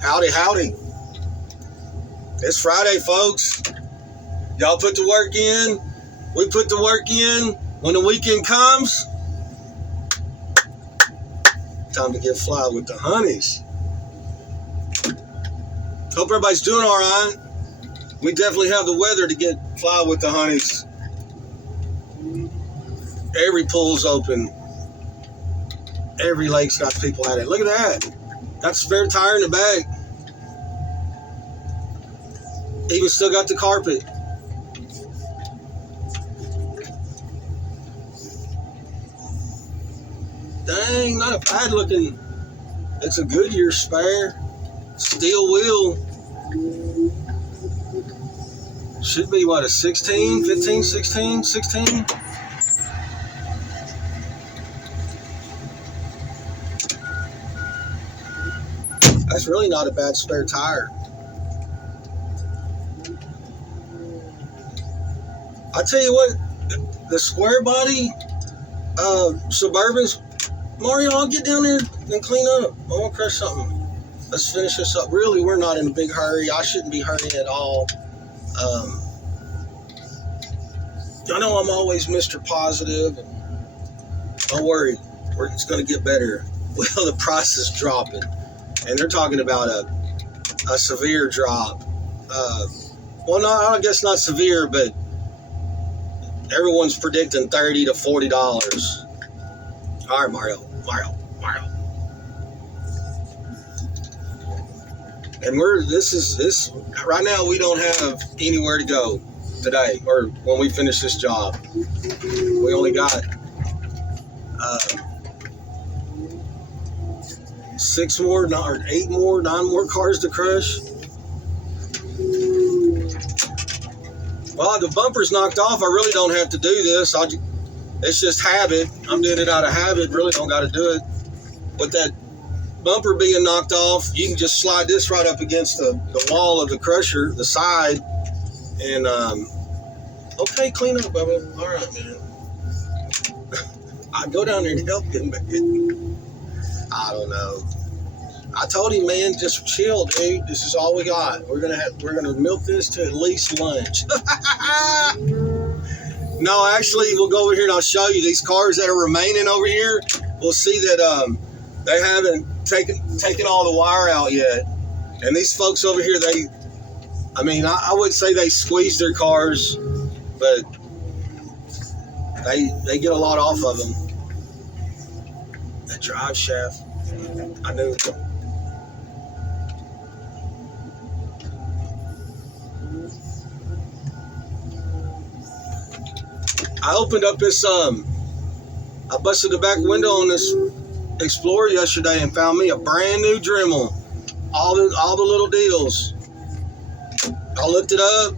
Howdy, howdy. It's Friday, folks. Y'all put the work in. We put the work in. When the weekend comes, time to get fly with the honeys. Hope everybody's doing all right. We definitely have the weather to get fly with the honeys. Every pool's open. Every lake's got people at it. Look at that. Got a spare tire in the back. Even still got the carpet. Dang, not a bad looking. It's a Goodyear spare. Steel wheel. Should be what, a 16, 15, 16, 16? That's really not a bad spare tire. I tell you what, the square body Suburbans, Mario, I'll get down there and clean up. I want to crush something. Let's finish this up. Really, we're not in a big hurry. I shouldn't be hurrying at all. I know I'm always Mr. Positive. And don't worry, it's going to get better. Well, the price is dropping. And they're talking about a severe drop. Well, I guess not severe, but everyone's predicting $30 to $40. All right, Mario. And this right now. We don't have anywhere to go today, or when we finish this job. We only got 6 more, or 8 more, 9 more cars to crush. Well, the bumper's knocked off. I really don't have to do this. It's just habit. I'm doing it out of habit. Really don't got to do it. With that bumper being knocked off, you can just slide this right up against the wall of the crusher, the side, and okay, clean up, Bubba. All right, man. I'd go down there and help him, man. I don't know. I told him, man, just chill, dude. This is all we got. We're gonna milk this to at least lunch. No, actually, we'll go over here and I'll show you these cars that are remaining over here. We'll see that they haven't taken all the wire out yet. And these folks over here, I would say they squeeze their cars, but they get a lot off of them. That drive shaft, I knew it. I opened up this, I busted the back window on this Explorer yesterday and found me a brand new Dremel. All the little deals. I looked it up.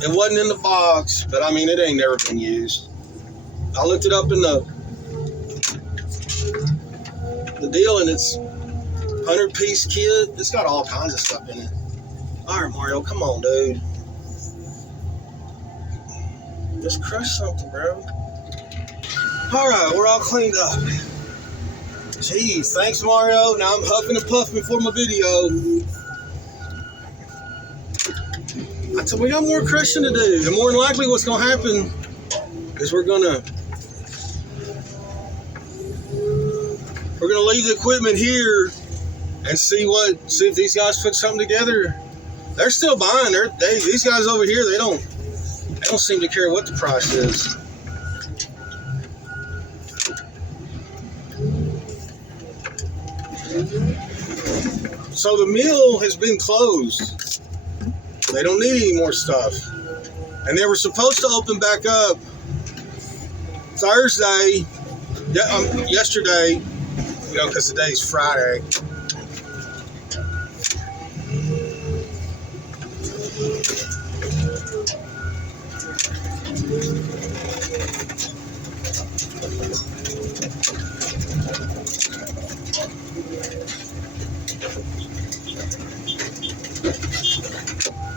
It wasn't in the box, but I mean, it ain't never been used. I looked it up in the deal, and it's 100-piece kit. It's got all kinds of stuff in it. All right, Mario, come on, dude. Just crush something, bro. All right, we're all cleaned up. Jeez, thanks, Mario. Now I'm huffing and puffing for my video. We got more crushing to do. And more than likely what's going to happen is we're going to leave the equipment here and see if these guys put something together. They're still buying. These guys over here, they don't seem to care what the price is. So the mill has been closed. They don't need any more stuff. And they were supposed to open back up Thursday, yesterday, because today's Friday.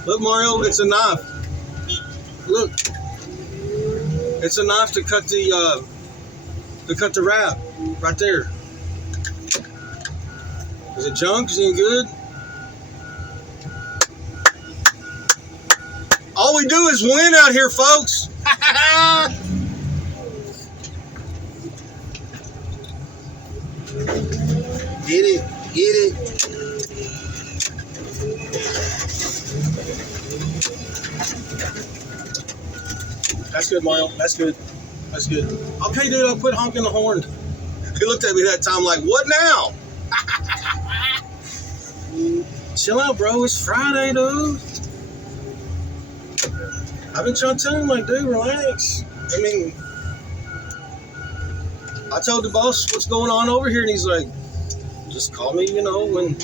Look, Mario, it's a knife. Look, it's a knife to cut the wrap right there. Is it junk? Is it any good? All we do is win out here, folks. Get it, get it. That's good, Mario. That's good. That's good. Okay, dude, I'll quit honking the horn. He looked at me that time like, what now? Chill out, bro. It's Friday, dude. I've been trying to tell him, like, dude, relax. I mean, I told the boss what's going on over here, and he's like, just call me, you know, when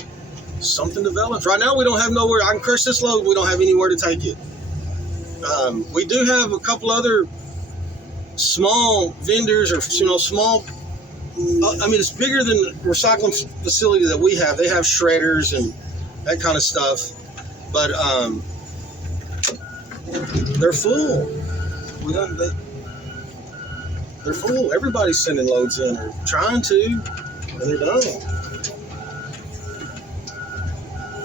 something develops. Right now, we don't have nowhere. I can crush this load. We don't have anywhere to take it. We do have a couple other small vendors or, you know, small. I mean, it's bigger than the recycling facility that we have. They have shredders and that kind of stuff. But they're full. They're full. Everybody's sending loads in or trying to, and they're done.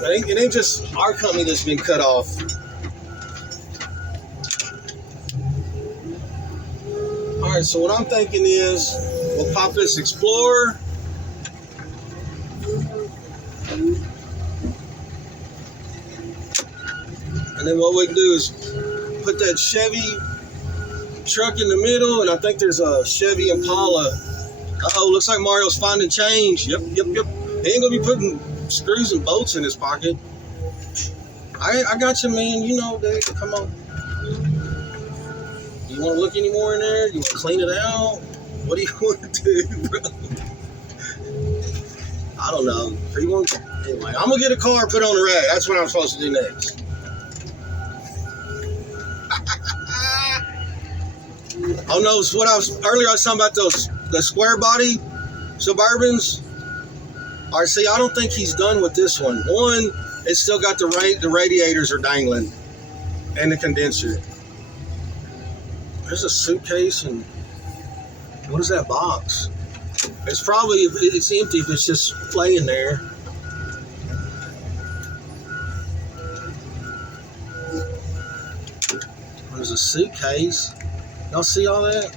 It ain't just our company that's been cut off. All right, so what I'm thinking is we'll pop this Explorer. And then what we can do is put that Chevy truck in the middle, and I think there's a Chevy Impala. Uh-oh, looks like Mario's finding change. Yep. He ain't gonna be putting screws and bolts in his pocket. I got you, man. You know, Dave. Come on. You want to look any more in there? You want to clean it out? What do you want to do, bro? I don't know. Anyway, I'm gonna get a car, put on the rack. That's what I'm supposed to do next. Oh no, so what I was talking about the square body Suburbans. All right, see, I don't think he's done with this one. One, it's still got the radiators are dangling and the condenser. There's a suitcase, and what is that box? It's empty if it's just laying there. There's a suitcase. Y'all see all that?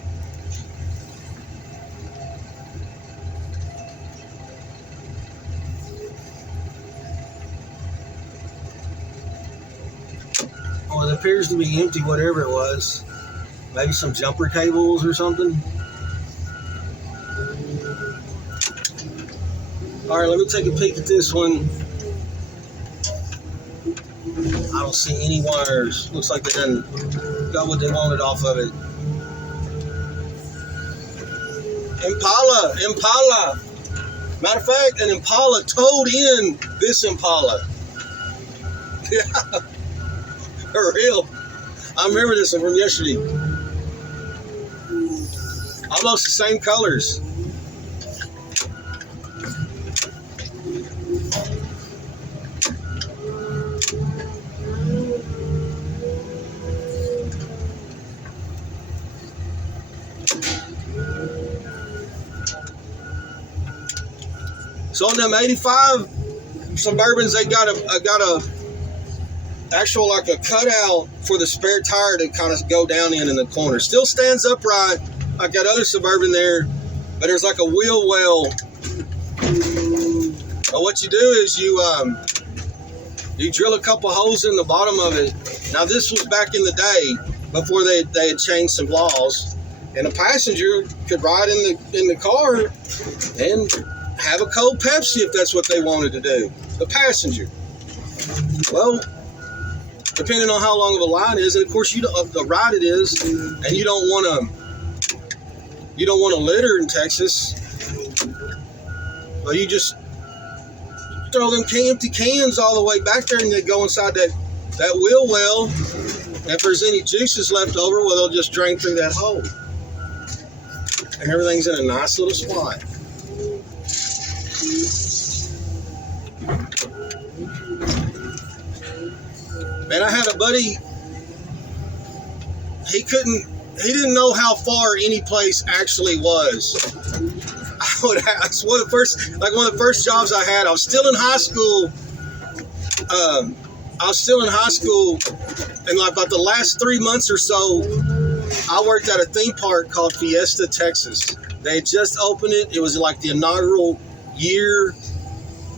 Oh, it appears to be empty, whatever it was. Maybe some jumper cables or something. All right, let me take a peek at this one. I don't see any wires. Looks like they done got what they wanted off of it. Impala. Matter of fact, an Impala towed in this Impala. Yeah, for real. I remember this one from yesterday. Almost the same colors. So on them 85 Suburbans, they got a actual like a cutout for the spare tire to kind of go down in the corner. Still stands upright like that other Suburban there, but there's like a wheel well. But what you do is you drill a couple holes in the bottom of it. Now this was back in the day before they had changed some laws, and a passenger could ride in the car and have a cold Pepsi if that's what they wanted to do. The passenger. Well, depending on how long of a line it is, and of course the ride it is, and you don't want to litter in Texas. Well, you just throw them empty cans all the way back there, and they go inside that wheel well. And if there's any juices left over, well, they'll just drain through that hole. and everything's in a nice little spot. Man, I had a buddy, he didn't know how far any place actually was. It's one of the first jobs I had. I was still in high school. And like about the last 3 months or so, I worked at a theme park called Fiesta, Texas. They had just opened it. It was like the inaugural year.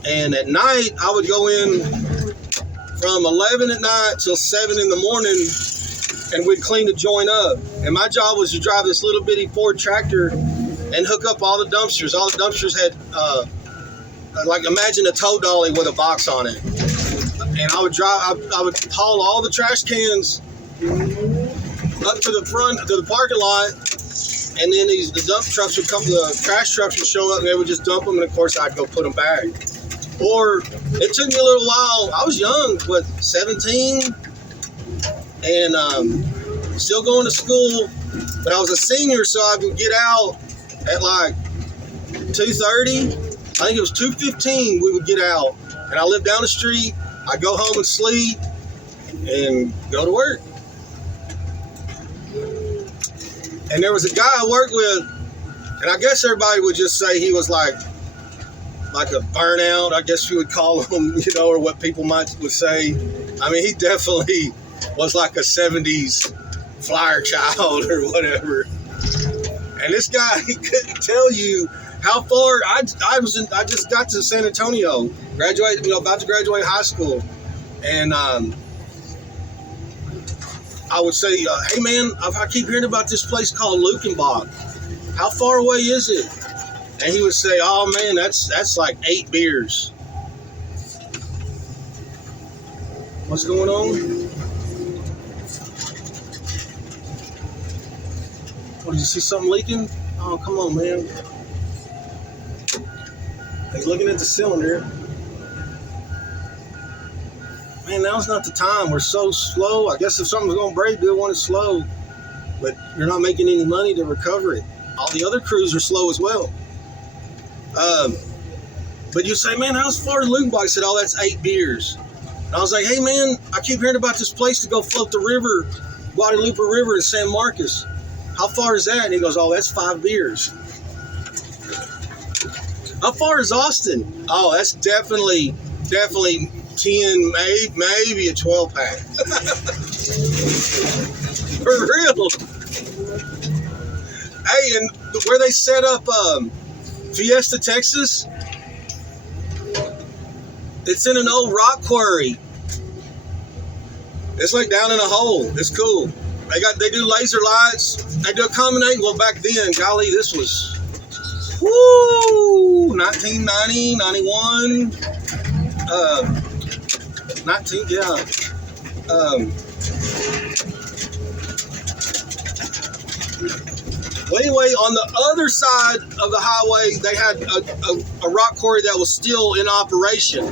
And at night, I would go in from 11 at night till 7 in the morning, and we'd clean the joint up. And my job was to drive this little bitty Ford tractor and hook up all the dumpsters. All the dumpsters had, like, imagine a tow dolly with a box on it. And I would haul all the trash cans up to the front, to the parking lot, and then the dump trucks would come, the trash trucks would show up, and they would just dump them, and of course I'd go put them back. Or it took me a little while. I was young, 17, and still going to school, but I was a senior, so I would get out at like 2:30. I think it was 2:15 we would get out, and I lived down the street. I'd go home and sleep and go to work. And there was a guy I worked with, and I guess everybody would just say he was like a burnout, I guess you would call him, or what people would say. I mean, he definitely was like a 70s flyer child or whatever. And this guy, he couldn't tell you how far. I just got to San Antonio, about to graduate high school, and I would say, "Hey man, I keep hearing about this place called Lukenbach. How far away is it?" And he would say, "Oh man, that's like 8 beers." What's going on? What, did you see something leaking? Oh, come on, man. He's looking at the cylinder. Man, now's not the time. We're so slow. I guess if something's going to break, do it when it's slow. But you're not making any money to recover it. All the other crews are slow as well. But you say, man, how's far to Lukenbach? I said, oh, that's 8 beers. And I was like, hey, man, I keep hearing about this place to go float the river, Guadalupe River in San Marcos. How far is that? And he goes, oh, that's 5 beers. How far is Austin? Oh, that's definitely 10, maybe a 12-pack. For real. Hey, and where they set up Fiesta, Texas, it's in an old rock quarry. It's like down in a hole. It's cool. They do laser lights. They do a combination. Well, back then, golly, this was 1990, 91, 19, yeah. Well, anyway, on the other side of the highway, they had a rock quarry that was still in operation.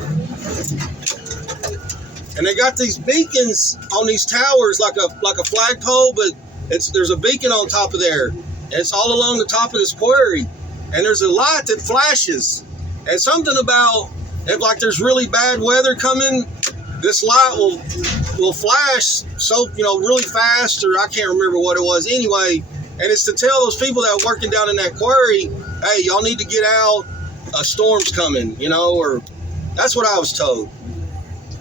And they got these beacons on these towers, like a flagpole, but there's a beacon on top of there. And it's all along the top of this quarry. And there's a light that flashes. And something about, if like there's really bad weather coming, this light will flash so, really fast, or I can't remember what it was anyway. And it's to tell those people that are working down in that quarry, hey, y'all need to get out, a storm's coming, or that's what I was told.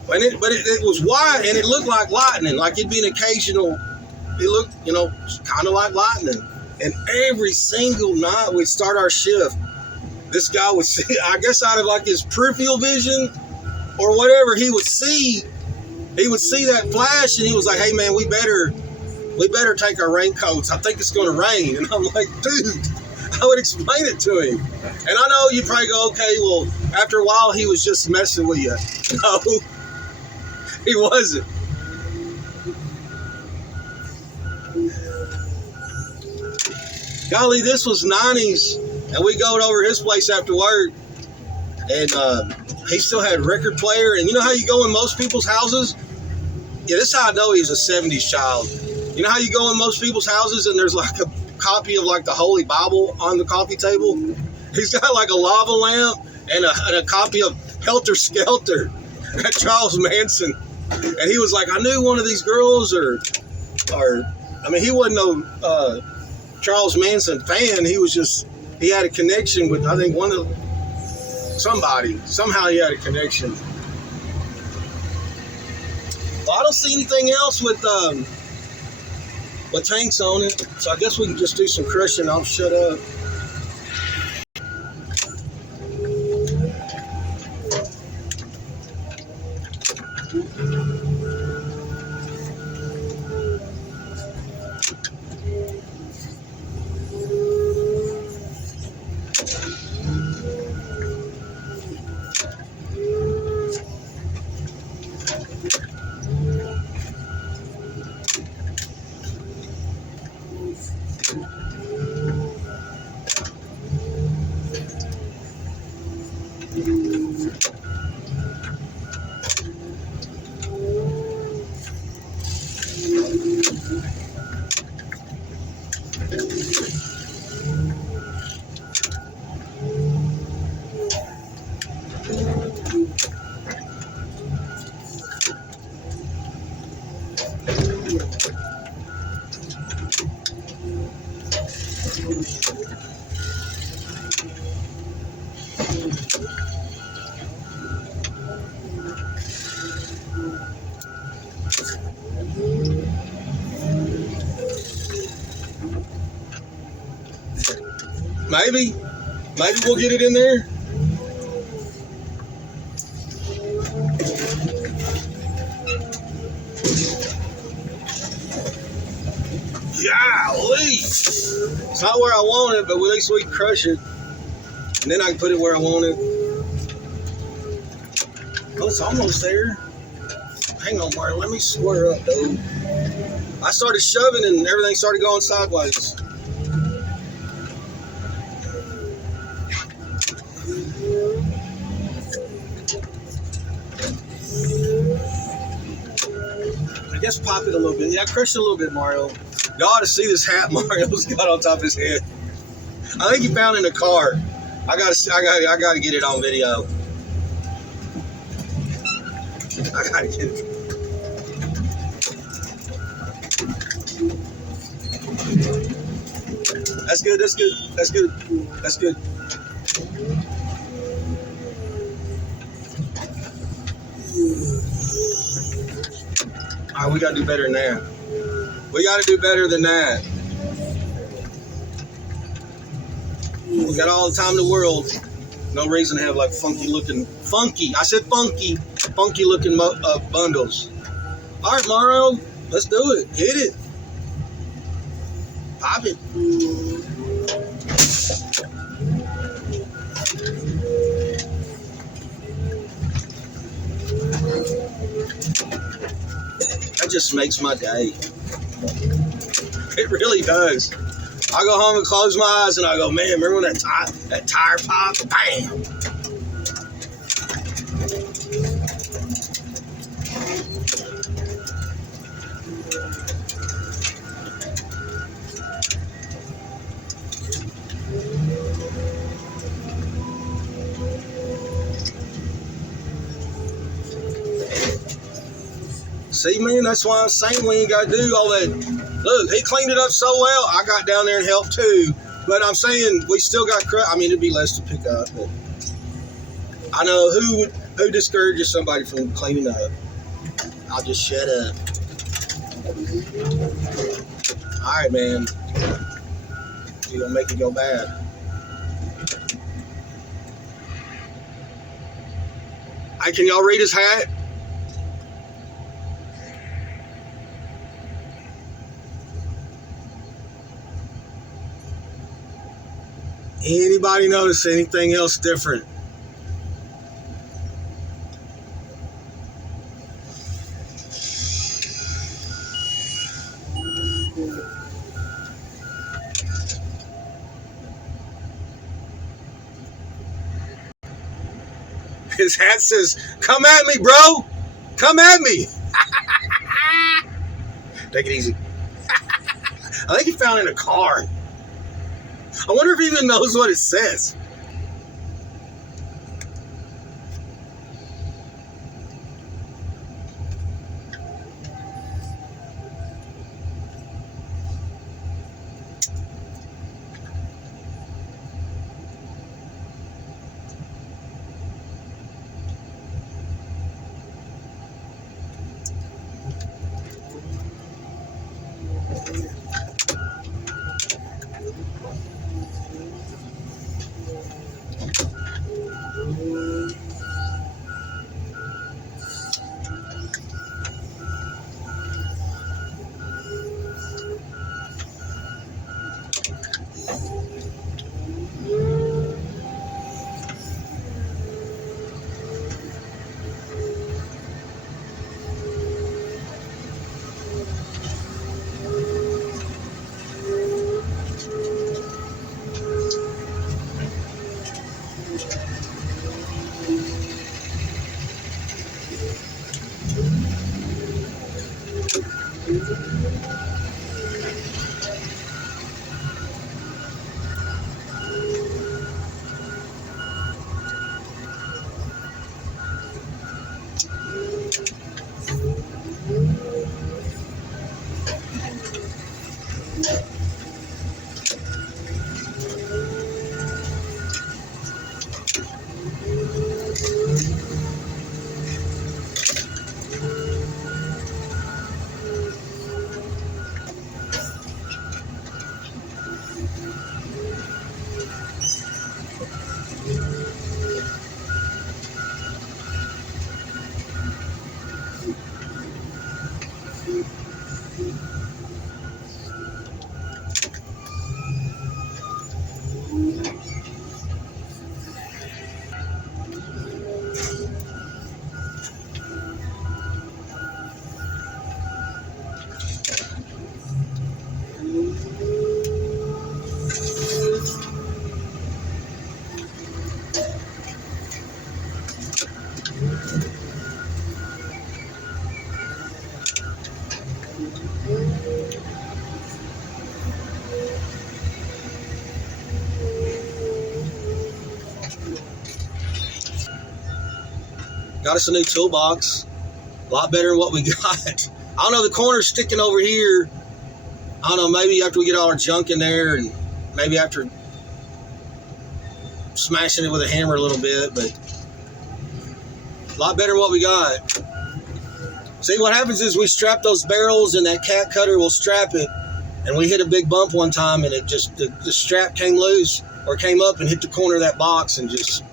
But it was white, and it looked like lightning, like it'd be an occasional, it looked, kind of like lightning. And every single night we'd start our shift, this guy would see, I guess out of like his peripheral vision or whatever, he would see that flash, and he was like, hey man, we better take our raincoats. I think it's going to rain. And I'm like, dude, I would explain it to him. And I know you probably go, okay, well, after a while, he was just messing with you. No, he wasn't. Golly, this was 90s, and we go over his place after work, and he still had a record player. And you know how you go in most people's houses? Yeah, this is how I know he was a 70s child. You know how you go in most people's houses and there's like copy of like the Holy Bible on the coffee table. He's got like a lava lamp and a copy of Helter Skelter at Charles Manson. And he was like, I knew one of these girls, or I mean, he wasn't no Charles Manson fan. He was just, he had a connection with, I think, somebody. Somehow he had a connection. Well, I don't see anything else with tanks on it, so I guess we can just do some crushing. I'll shut up. Maybe we'll get it in there. Golly. It's not where I want it, but at least we can crush it. And then I can put it where I want it. Oh, it's almost there. Hang on, Mario. Let me square up, dude. I started shoving and everything started going sideways. I guess pop it a little bit. Yeah, crush it a little bit, Mario. You ought to see this hat Mario's got on top of his head. I think he found it in a car. I gotta get it on video. I gotta get it. That's good. That's good. That's good. That's good. All right, we gotta do better than that. We gotta do better than that. We got all the time in the world. No reason to have like funky looking looking bundles. All right, Mario, let's do it. Hit it. Pop it. That just makes my day. It really does. I go home and close my eyes and I go, man, remember when that tire popped? Bam! See, man, that's why I'm saying we ain't got to do all that. Look, he cleaned it up so well. I got down there and helped too. But I'm saying we still got I mean, it'd be less to pick up. But I know who discourages somebody from cleaning up. I'll just shut up. All right, man. You're going to make it go bad. Hey, can y'all read his hat? Anybody notice anything else different? His hat says, "Come at me, bro. Come at me." Take it easy. I think he found it in a car. I wonder if he even knows what it says. Got us a new toolbox. A lot better than what we got. I don't know, the corner's sticking over here. I don't know, maybe after we get all our junk in there and maybe after smashing it with a hammer a little bit, but a lot better than what we got. See, what happens is we strap those barrels and that cat cutter will strap it, and we hit a big bump one time and it just, the strap came loose or came up and hit the corner of that box and just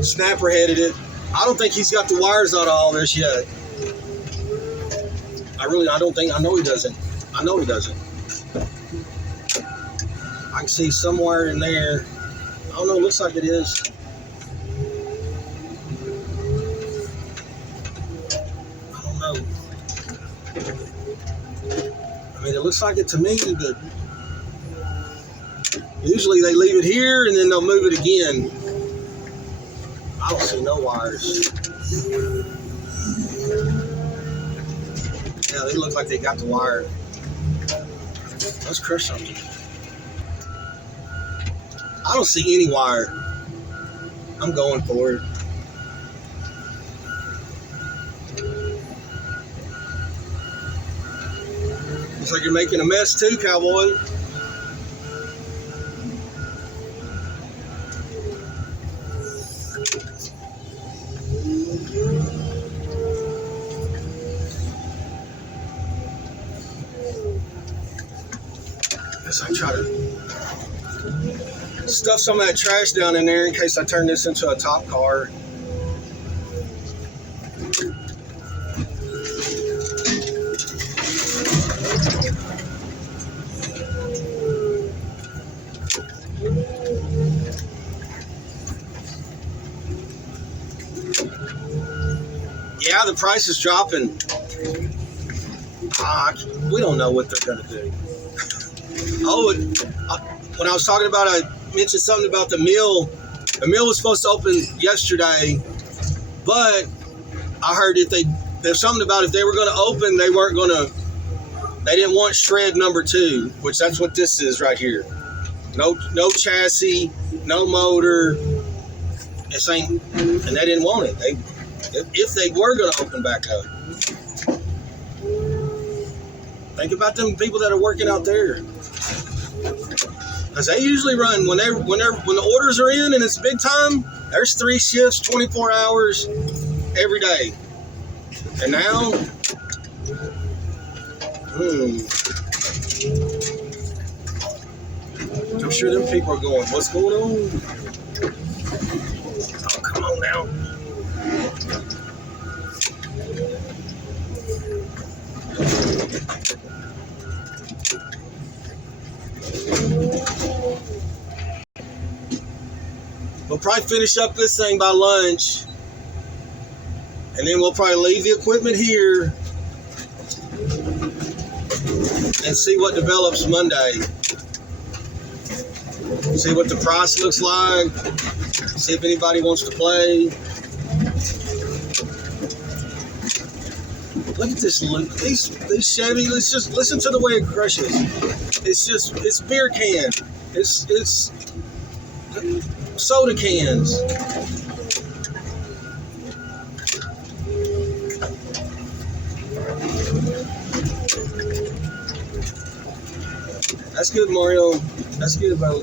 snapper headed it. I don't think he's got the wires out of all this yet. I know he doesn't. I know he doesn't. I can see somewhere in there. I don't know, it looks like it is. I don't know. I mean, it looks like it to me, but usually they leave it here and then they'll move it again. I don't see no wires. Yeah, they look like they got the wire. Let's crush something. I don't see any wire. I'm going for it. Looks like you're making a mess too, cowboy. I try to stuff some of that trash down in there in case I turn this into a top car. Yeah, the price is dropping. We don't know what they're going to do. Oh, when I was talking about, I mentioned something about the mill. The mill was supposed to open yesterday, but I heard there's something about if they were going to open, they didn't want shred number 2, which that's what this is right here. No chassis, no motor. This ain't, and they didn't want it. If they were going to open back up, think about them people that are working out there, because they usually run when the orders are in and it's big time. There's 3 shifts, 24 hours every day, and now, I'm sure them people are going, what's going on? Oh, come on now. We'll probably finish up this thing by lunch, and then we'll probably leave the equipment here and see what develops Monday. See what the price looks like. See if anybody wants to play. Look at this. These Chevy. Let's just listen to the way it crushes. It's beer can. It's soda cans. That's good, Mario. That's good, bro.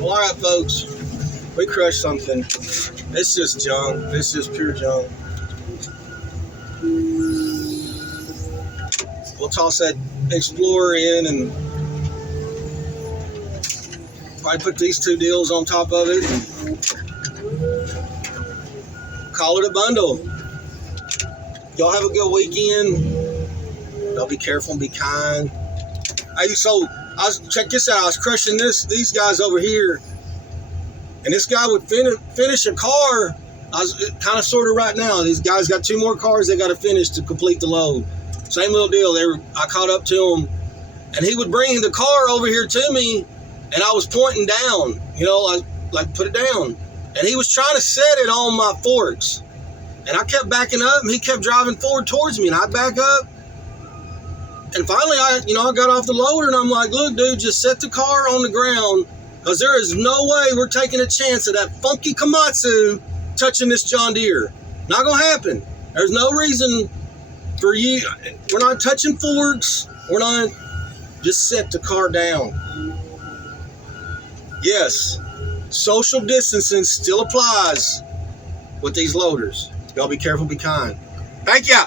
Well, all right, folks. We crushed something. It's just junk. It's just pure junk. We'll toss that Explorer in and probably put these 2 deals on top of it and call it a bundle. Y'all have a good weekend. Y'all be careful and be kind. Hey, so check this out. I was crushing these guys over here, and this guy would finish a car. I was kind of sort of right now. These guys got 2 more cars they got to finish to complete the load. Same little deal. I caught up to him, and he would bring the car over here to me, and I was pointing down. You know, like put it down, and he was trying to set it on my forks, and I kept backing up, and he kept driving forward towards me, and I back up. And finally, I got off the loader, and I'm like, look, dude, just set the car on the ground, because there is no way we're taking a chance of that funky Komatsu touching this John Deere. Not going to happen. There's no reason for you. We're not touching forks. We're not. Just set the car down. Yes, social distancing still applies with these loaders. Y'all be careful, be kind. Thank ya.